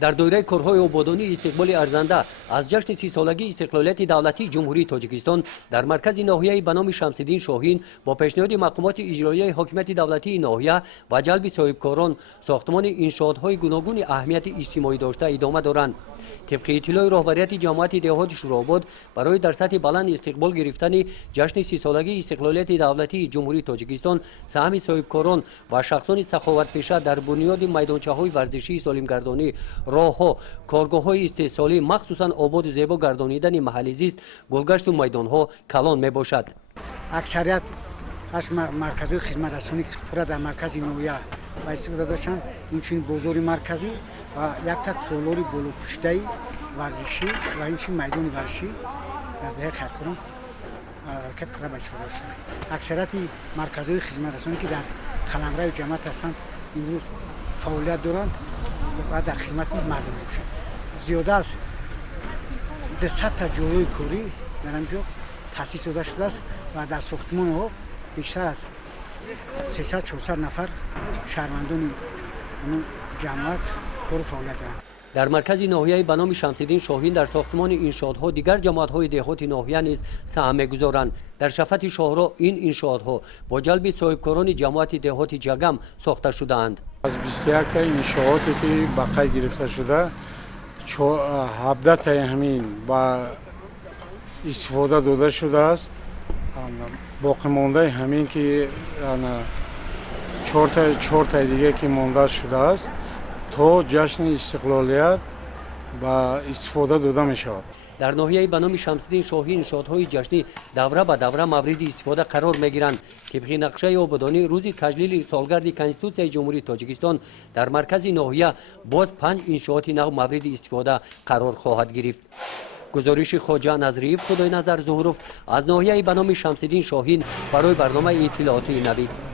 در دوره کارهای آبادانی استقبال ارزنده از جشن 30 سالگی استقلالیت دولتی جمهوری تاجیکستان در مرکز ناحیه به نام شمس‌الدین شاهین با پیشنهاد مقامات اجرایی حاکمیت دولتی ناحیه و جلب صاحبکاران ساختمان انشاءات‌های گوناگون اهمیت اجتماعی داشته ادامه دارند. طبق اطلاع رهبریت جماعت دهات شوراباد برای در سطح بلند استقبال گرفتن جشن 30 سالگی استقلالیت دولتی جمهوری تاجیکستان سهم صاحبکاران و شخصان سخاوت‌پیشه در بنیاد میدانچه‌های ورزشی سالمگردانی راه‌ها کارگاه‌های استحصالی مخصوصاً آباد و زیبا گردانیدن محل زیست گلگشت و میدان‌ها کلان میباشد. اکثریت از مرکزهای خدمت رسانی که پورا در مرکز نویه و استفاده داشتند اینچنین بازار مرکزی و یک تا ترولوری بلوپشته‌ای ورزشی و اینچنین میدان ورزشی در ده خیرکاران حرکت پورا به استفاده داشتند. اکثریت مرکزهای خدمت رسانی که در قلمرو جماعت هستند امروز فعالیت دارند و در خدمت مردم میباشند. زیاده از 200 تا جای کاری در اینجا تأسیس شده است و در ساختمان ها بیشتر از 300-400 نفر شهروندان جماعت کار و فعالیت دارند. در مرکز ناحیه به نام شمس‌الدین شاهین در ساختمان انشاءات‌ها دیگر جماعت‌های دهات ناحیه نیز سهم می‌گذارند. در شفت شاهرا این انشاءات‌ها با جلب صاحبکاران جماعت دهات جگم ساخته شده‌اند. از 21 انشاءاتی که بقای گرفته شده 17 تا همین با استفاده داده شده است. باقی مانده همین که 4 تا دیگه که مانده شده است تا جشن استقلالیت با استفاده داده می شود. در ناحیه به نام شمس‌الدین شاهین انشاءات‌های جشنی دوره به دوره مورد استفاده قرار می‌گیرند. طبق نقشه آبادانی روز تجلیل سالگرد کنستیتوسیای جمهوری تاجیکستان در مرکز ناحیه باز 5 انشاءات نو مورد استفاده قرار خواهد گرفت. گزارش خواجه نظریف خدای نظر ظهوروف از ناحیه به نام شمس‌الدین شاهین برای برنامه اطلاعاتی نوید.